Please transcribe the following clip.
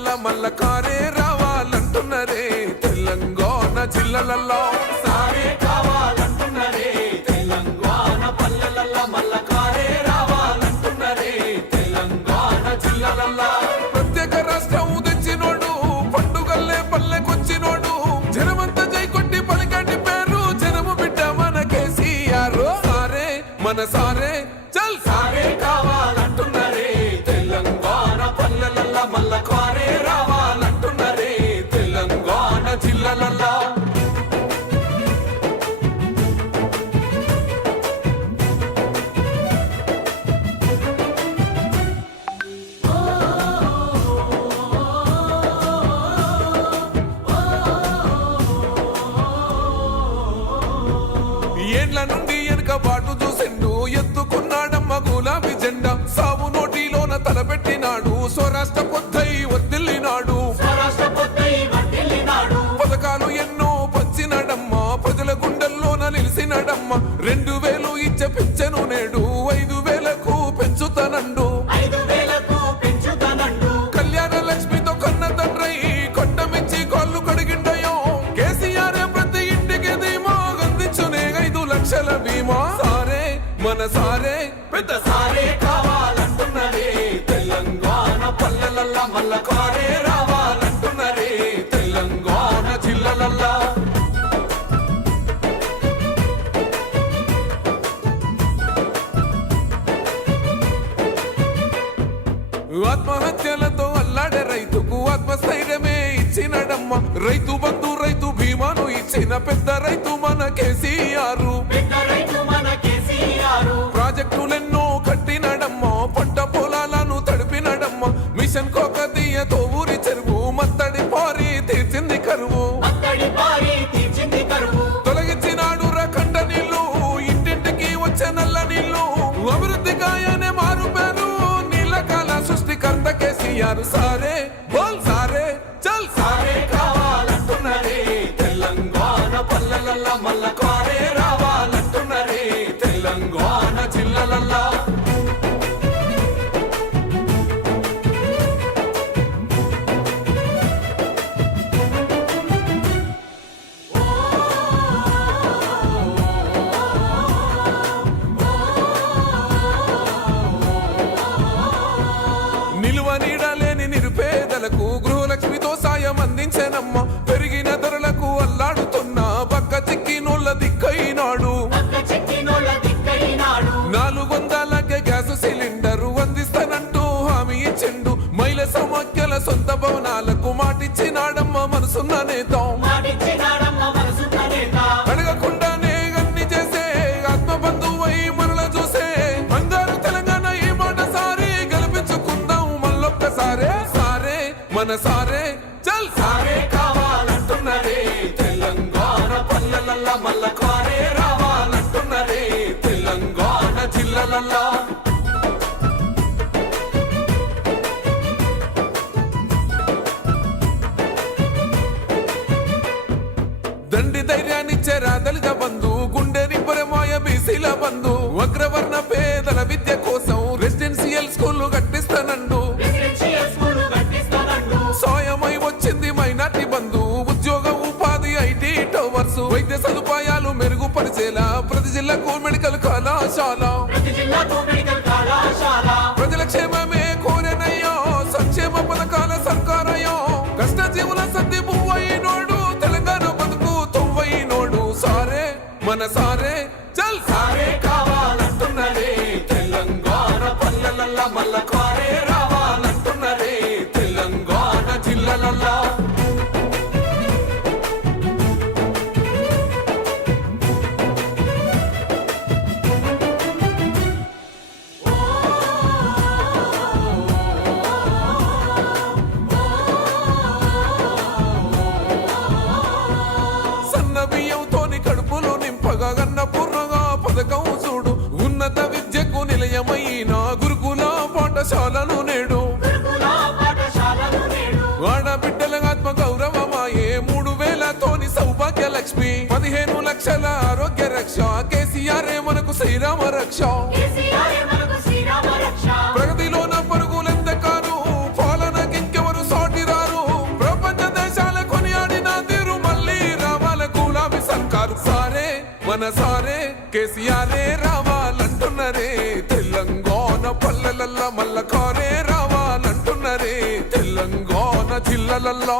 పల్లెలల్లా మల్ల కారే రావాలంటున్నరే తెలంగాణ జిల్లలల్లో సారే కావాలంటున్నరే తెలంగాణ పల్లెలల్లా మల్ల కారే రావాలంటున్నరే తెలంగాణ జిల్లలల్లా ప్రత్యేక రాష్ట్రం తెచ్చినోడు పండుగల్లే పల్లెకొచ్చినోడు జనమంతా జై కొట్టి పలికండి పేరు జనము బిడ్డ మన కేసీఆర్ సారే మన సారే చల్ సారే కావాలంటున్నరే తెలంగాణ పల్లెలల్లా మల్ల కారే రావాలంటున్నరే తెలంగాణ జిల్లలల్లా ఏండ్ల నుండి వెనక బాటు చూసిండు ఎత్తుకున్నాడమ్మ గులాబీ జెండా సావు నోటిలోన తలపెట్టినాడు స్వరాష్ట్ర పొద్దై వర్దిల్లినాడు పథకాలు ఎన్నో పంచినాడమ్మ ప్రజల గుండెల్లోన నిలిచినాడమ్మ 2000 ఇచ్చే పింఛను నేడు 5000కు పెంచుతానండు కళ్యాణ లక్ష్మితో కన్న తండ్రై కొండమించి కాళ్ళు కడిగిండయో కేసీఆర్ ప్రతి ఇంటికి ధీమా అందించునే 5 లక్షల బీమా సారే మన సారే పెద్ద సారే కావాలంటున్నరే తెలంగాణ పల్లెలల్లా మల్ల కారే రావాలంటున్నరే తెలంగాణ జిల్లలల్లా ఆత్మహత్యలతో అల్లాడే రైతుకు ఆత్మస్థైర్యమే ఇచ్చినడమ్మ రైతు బంధు రైతు బీమాను ఇచ్చిన పెద్ద రైతు మన కేసీఆర్ ప్రాజెక్టులెన్నో కట్టినడమ్మ పంట పొలాలను తడిపినడమ్మ మిషన్ కోకతీయతో ఊరి చెరువు మత్తడి పారి తీర్చింది కరువు తొలగించినాడు రకండ నీళ్లు ఇంటింటికి వచ్చే నల్ల నీళ్లు అభివృద్ధి గాయనే మారు పేరు నీలకాల సృష్టికర్త కేసీఆర్ సారే బోల్ సారే చల్ సారే కావాలంటున్నరే తెలంగాణ పల్లెలల్లా మల్ల కారే రావాలంటున్నరే తెలంగాణ జిల్లలల్లా నిలువ నీడలేని నిరుపేదలకు గృహలక్ష్మితో సాయం అందించనమ్మ పెరిగిన ధరలకు అల్లాడుతున్న బక్క చిక్కినోళ్ళ దిక్కైనాడు 400కే గ్యాస్ సిలిండర్ అందిస్తానంటూ హామీ ఇచ్చిండు మహిళ సమాఖ్యల సొంత భవనాలకు మాటిచ్చినాడమ్మ మనసున్న నేత అడగకుండానే అన్ని చేసే ఆత్మ బంధువై మనల చూసే అందరూ తెలంగాణ ఈ మాట సారి గెలిపించుకుందాం మళ్ళొక్కసారే సారే మన సారే చల్ సారే కావాలంటున్నరే తెలంగాణ పల్లెలల్లా మల్ల కారే రావాలంటున్నరే తెలంగాణ జిల్లలల్లా దండి ధైర్యాన్నిచ్చే రాదలిగ బంధు గుండె నిబ్బరమాయ బీసీల బంధు అగ్రవర్ణ పేదల విద్య కోసం రెసిడెన్షియల్ స్కూల్ కట్టిస్తానండు సాయమై వచ్చింది మైనార్టీ బంధు ఉద్యోగ ఉపాధి ఐటీ టవర్స్ వైద్య సదుపాయాలు మెరుగుపరిచేలా ప్రతి జిల్లాకు మెడికల్ కళాశాల ప్రజల క్షేమమే కోరెనయ్యో సంక్షేమ పథకాల సర్కారయ్యో కష్ట జీవుల సర్ది పువ్వైనోడు తెలంగాణ బతుకు తొవ్వైనోడు సారే మన సారే చల్ సారే కావాలంటున్నరే తెలంగాణ పల్లెలల్లా మల్ల కారే రావాలంటున్నరే తెలంగాణ జిల్లలల్లా సన్న బియ్యంతోని కడుపులు నింపగా గన్న పూర్ణగా పథకం చూడు ఉన్నత విద్యకు నిలయమైన గురుకుల పాఠశాలను నేడు ఆడబిడ్డల ఆత్మ గౌరవమాయే 3000తోని సౌభాగ్య లక్ష్మి 15 లక్షల ఆరోగ్య రక్ష కేసీఆర్ మనకు శ్రీరామ రక్ష ప్రగతిలోన పరుగులెంత కాను పాలనకింకెవరు సాటిరా మన సారే కేసీఆరే రావాలంటున్నరే తెలంగాణ పల్లెలల్ల మల్ల కారే రావాలంటున్నరే తెలంగాణ జిల్లలల్లో